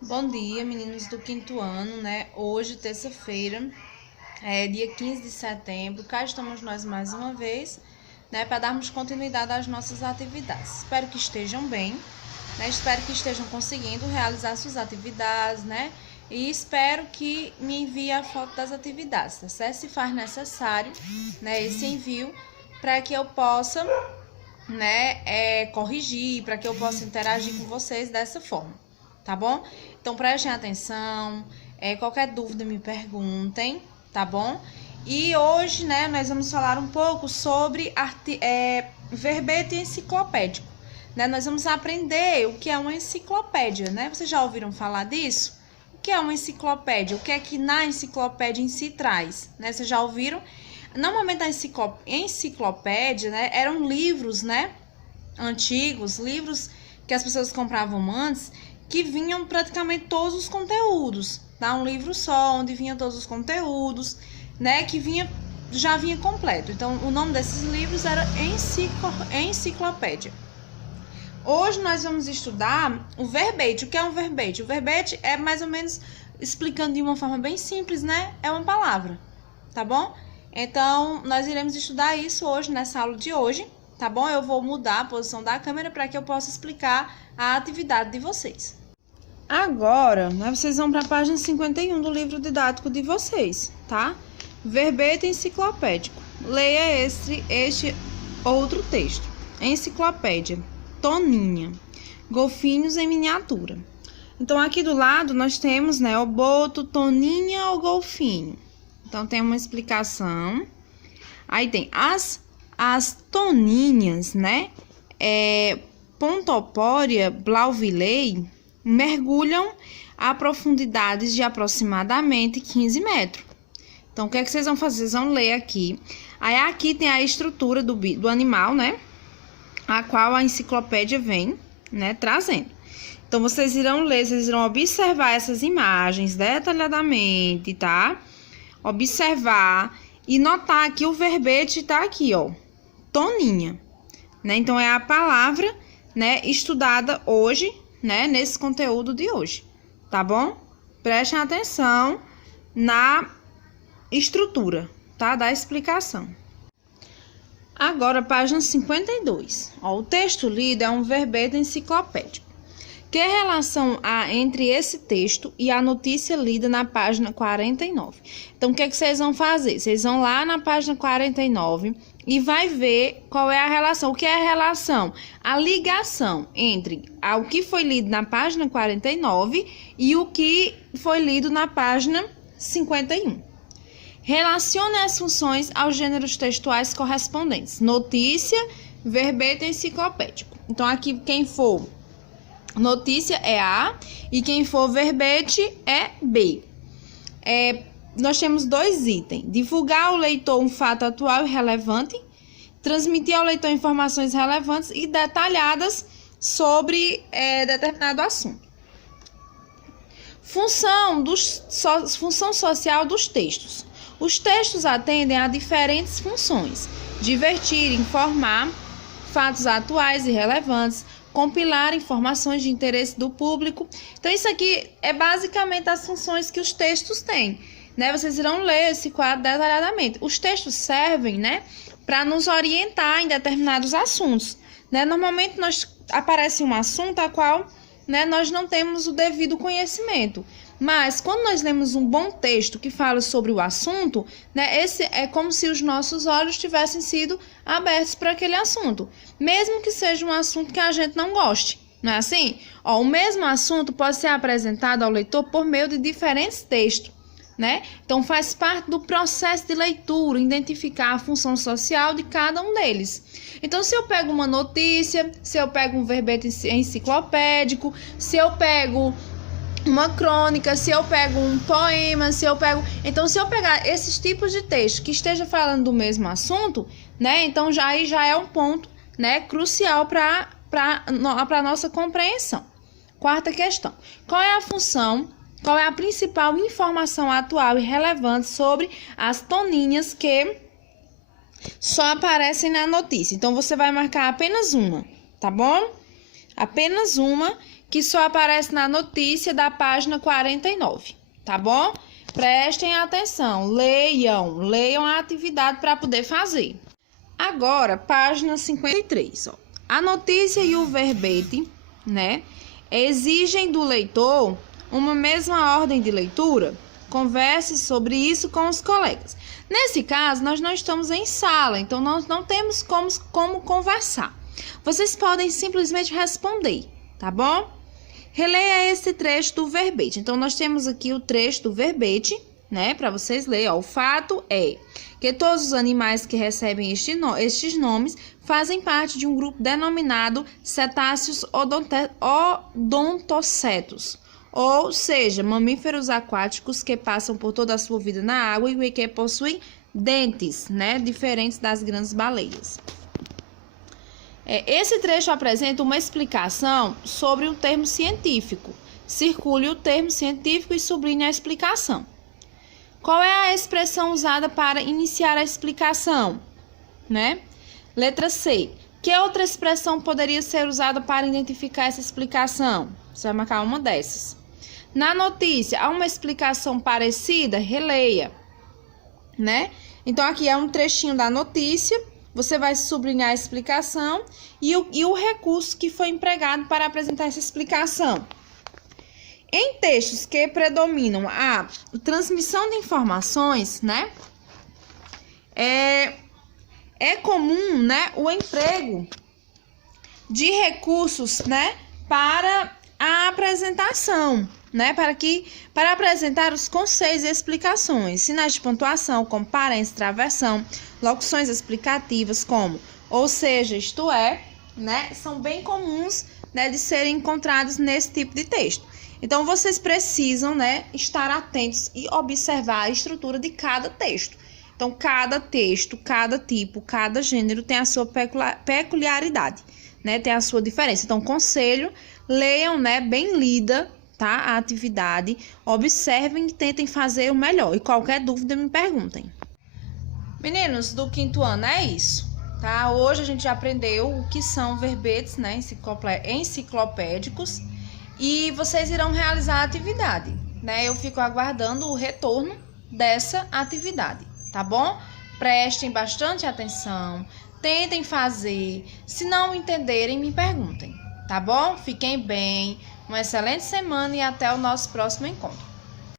Bom dia, meninos do quinto ano, né? Hoje, terça-feira, dia 15 de setembro, cá estamos nós mais uma vez, né, para darmos continuidade às nossas atividades. Espero que estejam bem, né? Espero que estejam conseguindo realizar suas atividades, né? E espero que me envie a foto das atividades, tá certo? Se faz necessário, né, esse envio para que eu possa, né, corrigir, para que eu possa interagir com vocês dessa forma, tá bom? Então prestem atenção, qualquer dúvida me perguntem, tá bom? E hoje, né, nós vamos falar um pouco sobre verbete enciclopédico, né? Nós vamos aprender o que é uma enciclopédia, né? Vocês já ouviram falar disso? O que é uma enciclopédia? O que é que na enciclopédia em si traz, né? Vocês já ouviram? Normalmente a enciclopédia, né, eram livros, né, antigos, livros que as pessoas compravam antes, que vinham praticamente todos os conteúdos, tá? Um livro só, onde vinham todos os conteúdos, né, que já vinha completo. Então, o nome desses livros era enciclopédia. Hoje nós vamos estudar o verbete. O que é um verbete? O verbete é mais ou menos, explicando de uma forma bem simples, né, é uma palavra, tá bom? Então, nós iremos estudar isso hoje, nessa aula de hoje, tá bom? Eu vou mudar a posição da câmera para que eu possa explicar a atividade de vocês. Agora, né, vocês vão para a página 51 do livro didático de vocês, tá? Verbete enciclopédico. Leia este outro texto. Enciclopédia. Toninha. Golfinhos em miniatura. Então, aqui do lado, nós temos, né, o boto, Toninha ou golfinho. Então, tem uma explicação. Aí tem as toninhas, né? Pontopória blauvillei mergulham a profundidades de aproximadamente 15 metros. Então, o que é que vocês vão fazer? Vocês vão ler aqui. Aí, aqui tem a estrutura do animal, né? A qual a enciclopédia vem, né, trazendo. Então, vocês irão ler, vocês irão observar essas imagens detalhadamente, tá? Observar e notar que o verbete tá aqui, ó, toninha, né? Então, é a palavra, né, estudada hoje, né, nesse conteúdo de hoje, tá bom? Prestem atenção na estrutura, tá? Da explicação. Agora, página 52. Ó, o texto lido é um verbete enciclopédico. Que relação há entre esse texto e a notícia lida na página 49? Então, o que é que vocês vão fazer? Vocês vão lá na página 49 e vai ver qual é a relação. O que é a relação? A ligação entre o que foi lido na página 49 e o que foi lido na página 51. Relacione as funções aos gêneros textuais correspondentes. Notícia, verbete enciclopédico. Então, aqui, quem for notícia é A e quem for verbete é B. Nós temos dois itens. Divulgar ao leitor um fato atual e relevante. Transmitir ao leitor informações relevantes e detalhadas sobre determinado assunto. Função social dos textos. Os textos atendem a diferentes funções. Divertir, informar, fatos atuais e relevantes, compilar informações de interesse do público. Então, isso aqui é basicamente as funções que os textos têm, né? Vocês irão ler esse quadro detalhadamente. Os textos servem, né, para nos orientar em determinados assuntos, né? Normalmente, aparece um assunto a qual, né, nós não temos o devido conhecimento. Mas, quando nós lemos um bom texto que fala sobre o assunto, né, esse é como se os nossos olhos tivessem sido abertos para aquele assunto. Mesmo que seja um assunto que a gente não goste, não é assim? Ó, o mesmo assunto pode ser apresentado ao leitor por meio de diferentes textos, né? Então, faz parte do processo de leitura, identificar a função social de cada um deles. Então, se eu pego uma notícia, se eu pego um verbete enciclopédico, se eu pego uma crônica, se eu pego um poema, Então, se eu pegar esses tipos de texto que esteja falando do mesmo assunto, né? Então, aí já é um ponto, né, crucial para a nossa compreensão. Quarta questão. Qual é a função, qual é a principal informação atual e relevante sobre as toninhas que só aparecem na notícia? Então, você vai marcar apenas uma, tá bom? Apenas uma que só aparece na notícia da página 49, tá bom? Prestem atenção, leiam a atividade para poder fazer. Agora, página 53, ó. A notícia e o verbete, né, exigem do leitor uma mesma ordem de leitura. Converse sobre isso com os colegas. Nesse caso, nós não estamos em sala, então nós não temos como conversar. Vocês podem simplesmente responder, tá bom? Releia esse trecho do verbete. Então, nós temos aqui o trecho do verbete, né, para vocês lerem. Ó, o fato é que todos os animais que recebem estes nomes fazem parte de um grupo denominado cetáceos odontocetos, ou seja, mamíferos aquáticos que passam por toda a sua vida na água e que possuem dentes, né, diferentes das grandes baleias. Esse trecho apresenta uma explicação sobre um termo científico. Circule o termo científico e sublinhe a explicação. Qual é a expressão usada para iniciar a explicação? Né? Letra C. Que outra expressão poderia ser usada para identificar essa explicação? Você vai marcar uma dessas. Na notícia, há uma explicação parecida? Releia. Né? Então, aqui é um trechinho da notícia. Você vai sublinhar a explicação e o recurso que foi empregado para apresentar essa explicação. Em textos que predominam a transmissão de informações, né, é comum, né, o emprego de recursos, né, para a apresentação, né, para apresentar os conceitos e explicações, sinais de pontuação, como parênteses, travessão, locuções explicativas, como ou seja, isto é, né, são bem comuns, né, de serem encontrados nesse tipo de texto. Então, vocês precisam, né, estar atentos e observar a estrutura de cada texto. Então, cada texto, cada tipo, cada gênero tem a sua peculiaridade, né, tem a sua diferença. Então, conselho, leiam, né, bem lida, tá, a atividade, observem e tentem fazer o melhor. E qualquer dúvida, me perguntem. Meninos, do 5º ano é isso, tá? Hoje a gente já aprendeu o que são verbetes, né, enciclopédicos, e vocês irão realizar a atividade, né? Eu fico aguardando o retorno dessa atividade, tá bom? Prestem bastante atenção, tentem fazer, se não entenderem, me perguntem, tá bom? Fiquem bem, uma excelente semana e até o nosso próximo encontro.